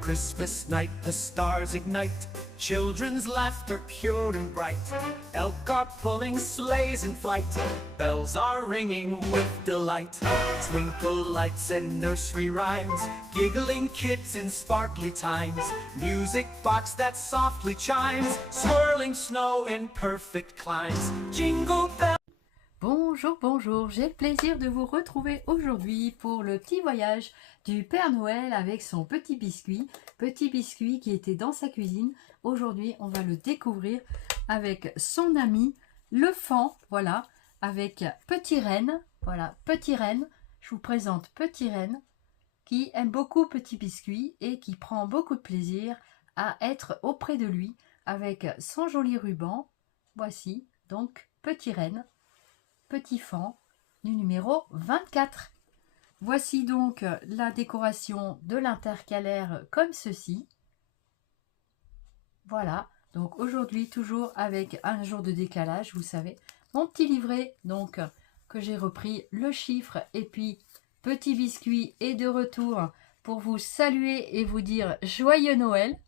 Christmas night, the stars ignite, children's laughter pure and bright. Elk are pulling sleighs in flight, bells are ringing with delight. Twinkle lights and nursery rhymes, giggling kids in sparkly times. Music box that softly chimes, swirling snow in perfect climes. Jingle bells. Bonjour, bonjour, j'ai le plaisir de vous retrouver aujourd'hui pour le petit voyage du Père Noël avec son petit biscuit qui était dans sa cuisine. Aujourd'hui, on va le découvrir avec son ami, le Fan, voilà, avec Petit Renne, voilà, Petit Renne, je vous présente Petit Renne, qui aime beaucoup Petit Biscuit et qui prend beaucoup de plaisir à être auprès de lui avec son joli ruban. Voici donc Petit Renne. Petit Fan du numéro 24. Voici donc la décoration de l'intercalaire comme ceci. Voilà, donc aujourd'hui toujours avec un jour de décalage, vous savez. Mon petit livret, donc que j'ai repris le chiffre, et puis Petit Biscuit est de retour pour vous saluer et vous dire joyeux Noël.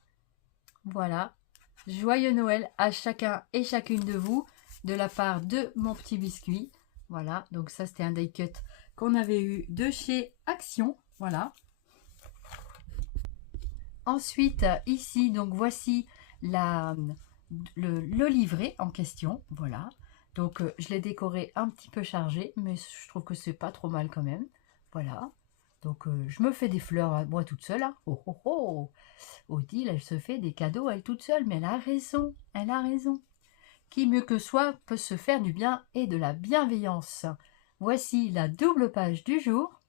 Voilà, joyeux Noël à chacun et chacune de vous de la part de mon petit biscuit. Voilà, donc ça c'était un die cut qu'on avait eu de chez Action. Voilà. Ensuite, ici, donc voici le livret en question. Voilà. Donc je l'ai décoré un petit peu chargé, mais je trouve que c'est pas trop mal quand même. Voilà. Donc je me fais des fleurs à moi toute seule. Hein. Oh oh oh. Odile, elle se fait des cadeaux elle toute seule, mais elle a raison. Elle a raison. Qui mieux que soi peut se faire du bien et de la bienveillance. Voici la double page du jour,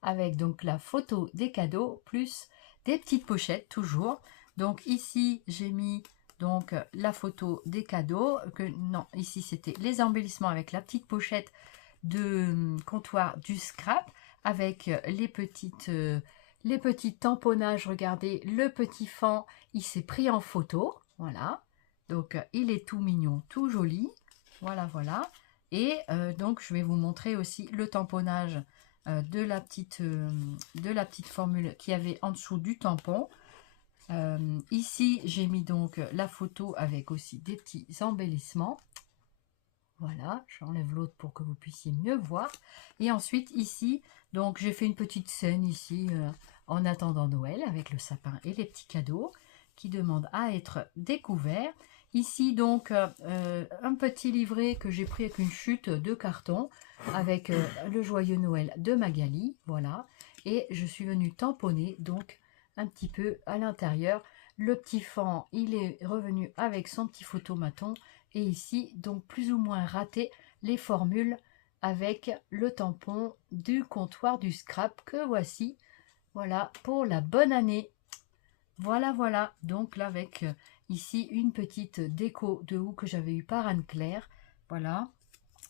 avec donc la photo des cadeaux, plus des petites pochettes toujours. Donc ici, j'ai mis donc la photo des cadeaux, non, ici c'était les embellissements avec la petite pochette de comptoir du scrap, avec les petits tamponnages. Regardez, le petit Fan, il s'est pris en photo, voilà. Donc, il est tout mignon, tout joli. Voilà, voilà. Et donc, je vais vous montrer aussi le tamponnage de la petite formule qu'il y avait en dessous du tampon. Ici, j'ai mis donc la photo avec aussi des petits embellissements. Voilà, j'enlève l'autre pour que vous puissiez mieux voir. Et ensuite, ici, donc j'ai fait une petite scène ici en attendant Noël avec le sapin et les petits cadeaux qui demandent à être découverts. Ici donc un petit livret que j'ai pris avec une chute de carton avec le joyeux Noël de Magali, voilà. Et je suis venue tamponner donc un petit peu à l'intérieur. Le petit Fan, il est revenu avec son petit photomaton, et ici donc plus ou moins raté les formules avec le tampon du comptoir du scrap que voici. Voilà pour la bonne année. Voilà, voilà, donc là avec ici une petite déco de houx que j'avais eu par Anne-Claire. Voilà,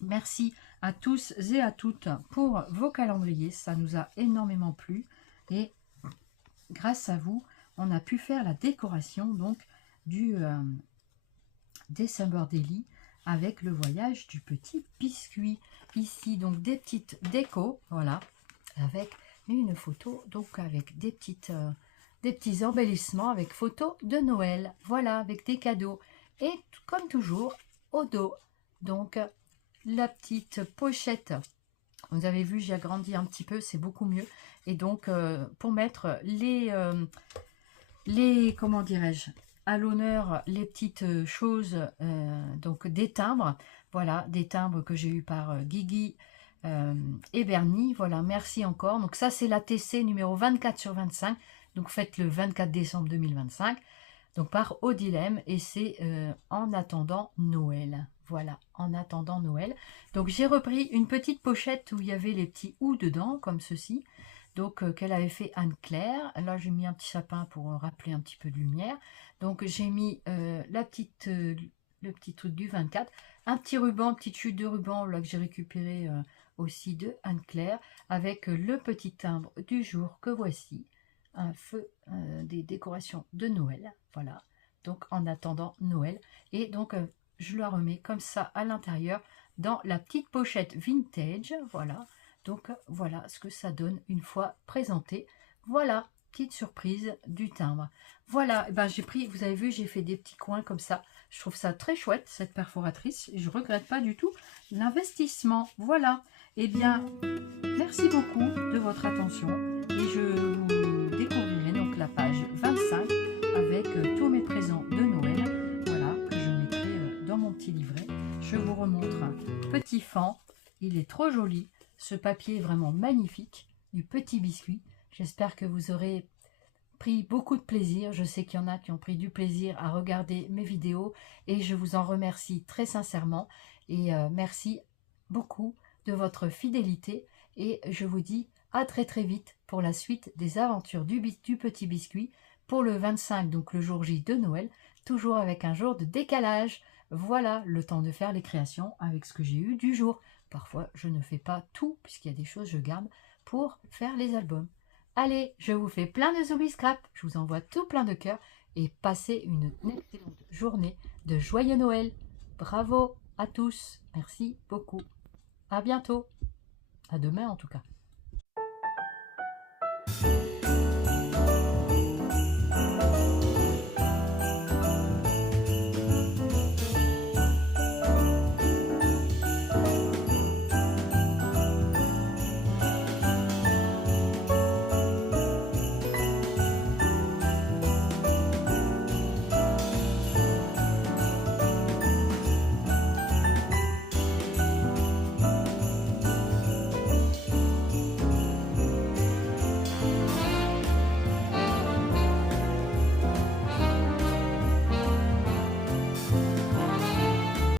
merci à tous et à toutes pour vos calendriers, ça nous a énormément plu. Et grâce à vous, on a pu faire la décoration donc du December Daily avec le voyage du petit biscuit. Ici donc des petites décos, voilà, avec une photo, donc avec des petits embellissements avec photos de Noël, voilà, avec des cadeaux. Et comme toujours, au dos, donc la petite pochette. Vous avez vu, j'ai agrandi un petit peu, c'est beaucoup mieux. Et donc, pour mettre comment dirais-je, à l'honneur, les petites choses, donc des timbres. Voilà, des timbres que j'ai eu par Guigui et Bernie. Voilà, merci encore. Donc ça, c'est la TC numéro 24/25. Donc faites le 24 décembre 2025. Donc par Odilem, et c'est en attendant Noël. Voilà, en attendant Noël. Donc j'ai repris une petite pochette où il y avait les petits ou dedans, comme ceci. Donc qu'elle avait fait Anne-Claire. Là j'ai mis un petit sapin pour rappeler un petit peu de lumière. Donc j'ai mis le petit truc du 24. Un petit ruban, petite chute de ruban là que j'ai récupéré aussi de Anne-Claire. Avec le petit timbre du jour que voici. Un feu, des décorations de Noël, voilà, donc en attendant Noël. Et donc je la remets comme ça à l'intérieur dans la petite pochette vintage, voilà. Donc voilà ce que ça donne une fois présenté. Voilà, petite surprise du timbre. Voilà, eh ben, j'ai pris, vous avez vu, j'ai fait des petits coins comme ça. Je trouve ça très chouette, cette perforatrice. Je ne regrette pas du tout l'investissement. Voilà. Eh bien, merci beaucoup de votre attention. Et je vous découvrirai donc la page 25 avec tous mes présents de Noël. Voilà, que je mettrai dans mon petit livret. Je vous remontre un petit fan. Il est trop joli. Ce papier est vraiment magnifique. Du petit biscuit. J'espère que vous aurez pris beaucoup de plaisir. Je sais qu'il y en a qui ont pris du plaisir à regarder mes vidéos et je vous en remercie très sincèrement. Et merci beaucoup de votre fidélité et je vous dis à très très vite pour la suite des aventures du petit biscuit pour le 25, donc le jour J de Noël, toujours avec un jour de décalage. Voilà, le temps de faire les créations avec ce que j'ai eu du jour. Parfois, je ne fais pas tout puisqu'il y a des choses que je garde pour faire les albums. Allez, je vous fais plein de zoomies scrap, je vous envoie tout plein de cœur et passez une excellente journée de joyeux Noël. Bravo à tous, merci beaucoup. À bientôt, à demain en tout cas.